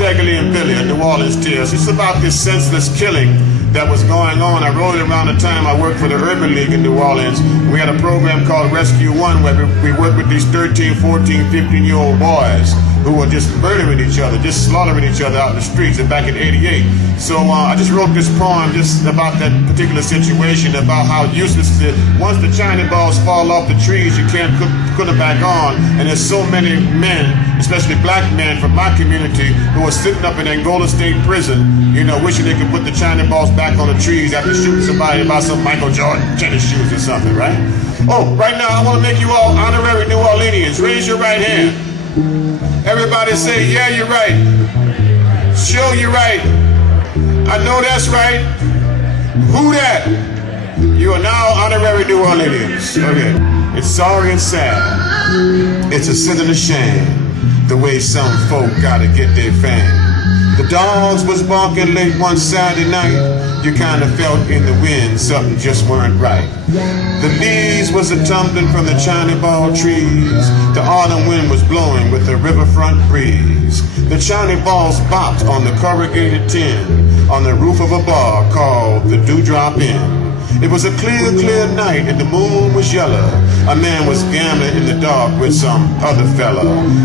Stagger Lee and Billy, a New Orleans Tales. It's about this senseless killing that was going on. I wrote it around the time I worked for the Urban League in New Orleans. We had a program called Rescue One where we worked with these 13, 14, 15-year-old boys who were just murdering each other, just slaughtering each other out in the streets, and back in '88. So I just wrote this poem just about that particular situation, about how useless it is. Once the China balls fall off the trees, you can't put them back on. And there's so many men, especially black men from my community, who are sitting up in Angola State Prison, you know, wishing they could put the China balls back on the trees after shooting somebody about some Michael Jordan tennis shoes or something, right? Oh, right now I want to make you all honorary New Orleanians. Raise your right hand. Everybody say, yeah, you're right. Show you're right. I know that's right. Who that? You are now honorary New Orleanians. Okay. It's sorry and sad. It's a sin and a shame, the way some folk gotta get their fame. The dogs was barking late one Saturday night. You kind of felt in the wind something just weren't right. The leaves was a-tumbling from the China ball trees. The autumn wind was blowing with a riverfront breeze. The China balls bopped on the corrugated tin on the roof of a bar called the Dewdrop Inn. It was a clear, clear night and the moon was yellow. A man was gambling in the dark with some other fella.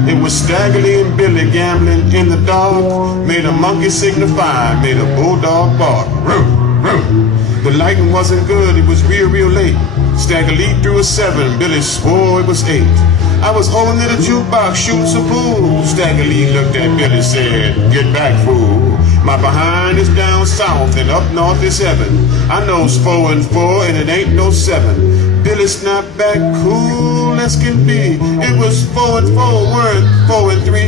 It was Stagger Lee and Billy gambling in the dark. Made a monkey signify, made a bulldog bark. Roo, roo. The lighting wasn't good, it was real, real late. Stagger Lee threw a 7, Billy swore it was 8. I was holding in a jukebox shooting some pool. Stagger Lee looked at Billy, said, get back, fool. My behind is down south and up north is heaven. I know's 4 and 4 and it ain't no 7. Billy snapped back cool as can be. It was 4 and 4, weren't 4 and 3.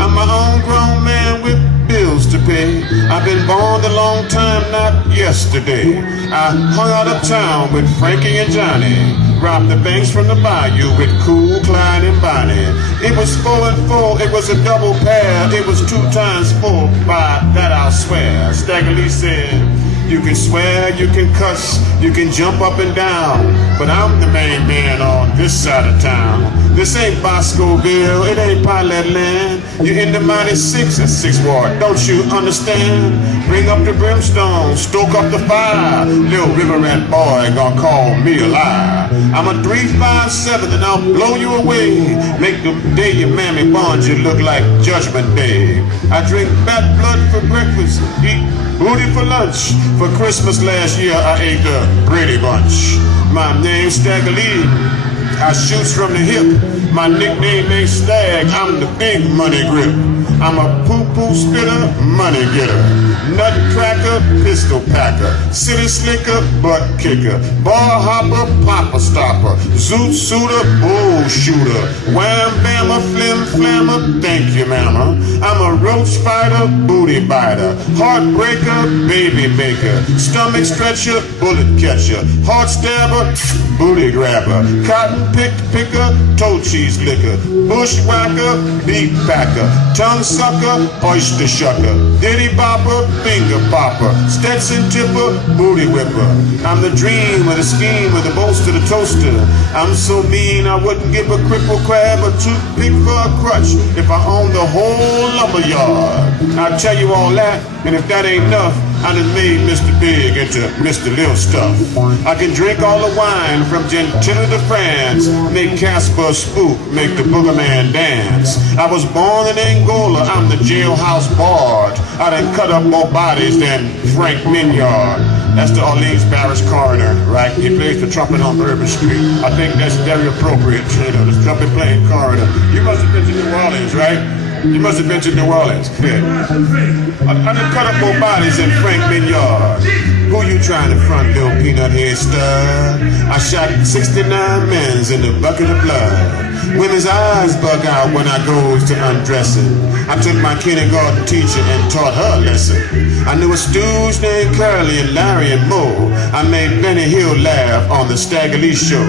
I'm my own grown man with bills to pay. I've been born a long time, not yesterday. I hung out of town with Frankie and Johnny. Robbed the banks from the bayou with Cool, Clyde, and Bonnie. It was 4 and 4, it was a double pair. It was 2 times 4, by that I'll swear. Stagger Lee said, you can swear, you can cuss, you can jump up and down, but I'm the main man on this side of town. This ain't Boscoville, it ain't Pilot Land. You're in the mighty 6 at 6th Ward, don't you understand? Bring up the brimstone, stoke up the fire. Little river rat boy gonna call me a lie. I'm a 357 and I'll blow you away. Make the day your mammy bonds you look like Judgment Day. I drink bat blood for breakfast, eat booty for lunch. For Christmas last year I ate the Brady Bunch. My name's Stagger Lee, I shoots from the hip. My nickname ain't Stag, I'm the big money grip. I'm a poo-poo spitter, money getter. Nutcracker, pistol packer. City slicker, butt kicker. Bar hopper, popper stopper. Zoot suitor, bull shooter. Wham bammer, flim flammer, thank you mama. I'm a roach fighter, booty biter. Heartbreaker, baby maker. Stomach stretcher, bullet catcher. Heart stabber, booty grabber. Cotton picker, toe cheese licker. Bushwhacker, beef packer. Tongue sucker, oyster shucker. Diddy bopper, finger popper. Stetson tipper, booty whipper. I'm the dream of the scheme with the bolster to the toaster. I'm so mean I wouldn't give a cripple crab a toothpick for a crutch if I owned the whole lumber yard. I'll tell you all that, and if that ain't enough, I done made Mr. Big into Mr. Little Stuff. I can drink all the wine from Gentilly to France, make Casper spook, make the booger man dance. I was born in Angola, I'm the jailhouse bard. I done cut up more bodies than Frank Mignard. That's the Orleans Parish coroner, right? He plays the trumpet on Bourbon Street. I think that's very appropriate, you know, the trumpet playing coroner. You must have been to New Orleans, right? You must have been to New Orleans. Yeah. I done cut up more bodies than Frank Mignard. Who you trying to front, little peanut head stud? I shot 69 men's in a bucket of blood. Women's eyes bug out when I goes to undressing. I took my kindergarten teacher and taught her a lesson. I knew a stooge named Curly and Larry and Moe. I made Benny Hill laugh on the Stagger Lee show.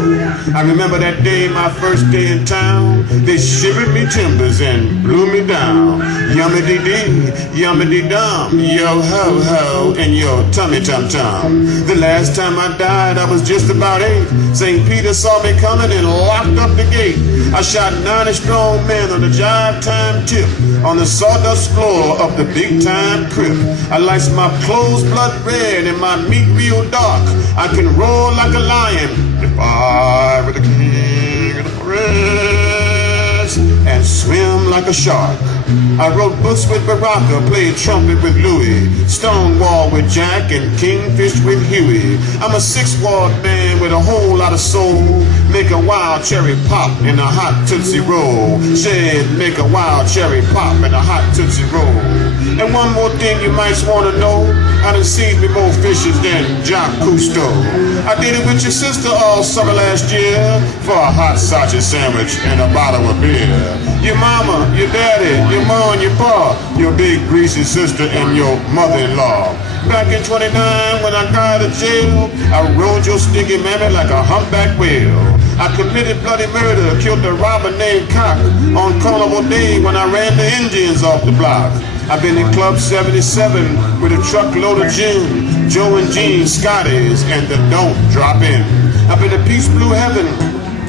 I remember that day, my first day in town. They shivered me timbers and blew me down. Yummy-dee-dee, yummy-dee-dum, yo-ho-ho, and yo tummy-tum-tum. The last time I died, I was just about 8. St. Peter saw me coming and locked up the gate. I shot 90 strong men on the jive time tip on the sawdust floor of the big time crib. I lice my clothes blood red and my meat real dark. I can roar like a lion if I were the king of the forest, and swim like a shark. I wrote books with Baraka, played trumpet with Louis, Stonewall with Jack, and Kingfish with Huey. I'm a six-ward man with a whole lot of soul. Make a wild cherry pop in a hot Tootsie Roll. Said make a wild cherry pop in a hot Tootsie Roll. And one more thing you might want to know, I done seen me more fishes than Jacques Cousteau. I did it with your sister all summer last year for a hot sausage sandwich and a bottle of beer. Your mama, your daddy, your mom, your pa, your big greasy sister, and your mother-in-law. Back in 29, when I got out of jail, I rode your sticky mammy like a humpback whale. I committed bloody murder, killed a robber named Cock on Carnival Day when I ran the Indians off the block. I've been in Club 77 with a truckload of gin, Joe and Gene Scotty's, and the Don't Drop In. I've been to Peace Blue Heaven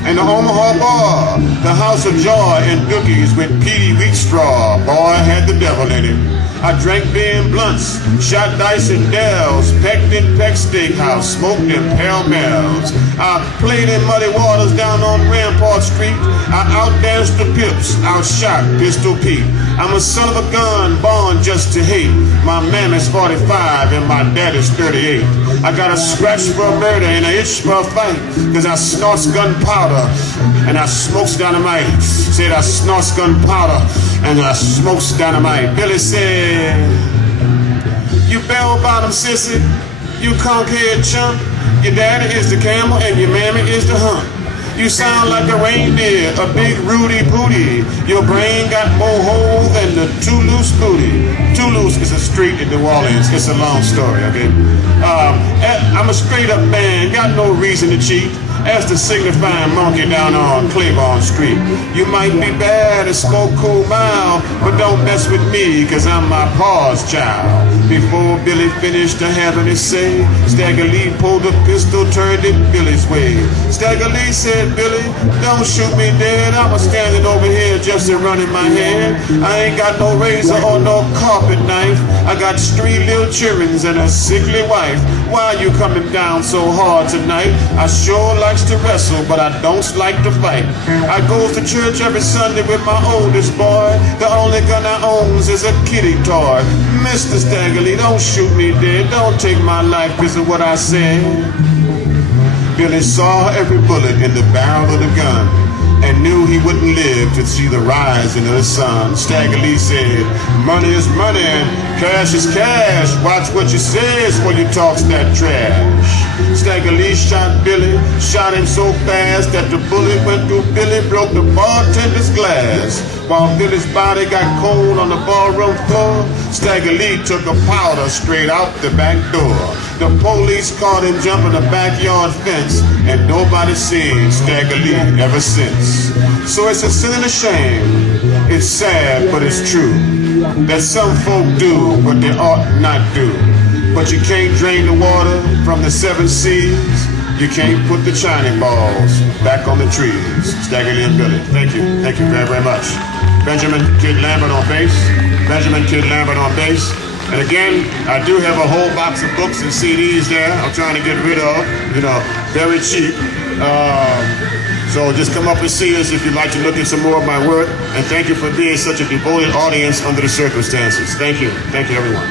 and the Omaha Bar, the House of Joy and Dookies with Petey Wheatstraw. Boy, had the devil in him. I drank beer and blunts, shot dice in Dells, pecked in Peck Steakhouse, smoked in Pall Malls. I played in muddy waters down on Rampart Street. I outdanced the Pips, outshot Pistol Pete. I'm a son of a gun, born just to hate. My mammy's 45 and my daddy's 38. I got a scratch for a murder and an itch for a fight, cause I snorts gunpowder and I smokes dynamite. Said I snorts gunpowder and I smokes dynamite. Billy said, you bell-bottom sissy, you conk-head chump. Your daddy is the camel and your mammy is the hump. You sound like a reindeer, a big Rudy Booty. Your brain got more holes than the Toulouse booty. Toulouse is a street in New Orleans. It's a long story, okay? I'm a straight-up man, got no reason to cheat. As the signifying monkey down on Claiborne Street. You might be bad and smoke cool mile, but don't mess with me, cause I'm my pa's child. Before Billy finished to having his say, Stagger Lee pulled a pistol, turned it Billy's way. Stagger Lee said, Billy, don't shoot me dead. I was standing over here just a running my head. I ain't got no razor or no carpet knife. I got 3 little children and a sickly wife. Why you coming down so hard tonight? I sure likes to wrestle, but I don't like to fight. I goes to church every Sunday with my oldest boy. The only gun I owns is a kitty toy. Mr. Stagger Lee, don't shoot me dead. Don't take my life, this is what I said. Billy saw every bullet in the barrel of the gun and knew he wouldn't live to see the rising of the sun. Stagger Lee said, money is money, cash is cash. Watch what you says when you talks that trash. Stagger Lee shot Billy, shot him so fast that the bullet went through Billy, broke the bartender's glass. While Billy's body got cold on the ballroom floor, Stagger Lee took a powder straight out the back door. The police caught him jumping the backyard fence, and nobody's seen Stagger Lee ever since. So it's a sin and a shame. It's sad, but it's true, that some folk do what they ought not do. But you can't drain the water from the 7 seas. You can't put the shining balls back on the trees. Stagger Lee and Billy. Thank you. Thank you very, very much. Benjamin Kid Lambert on bass. Benjamin Kid Lambert on bass. And again, I do have a whole box of books and CDs there I'm trying to get rid of, very cheap. So just come up and see us if you'd like to look at some more of my work. And thank you for being such a devoted audience under the circumstances. Thank you. Thank you, everyone.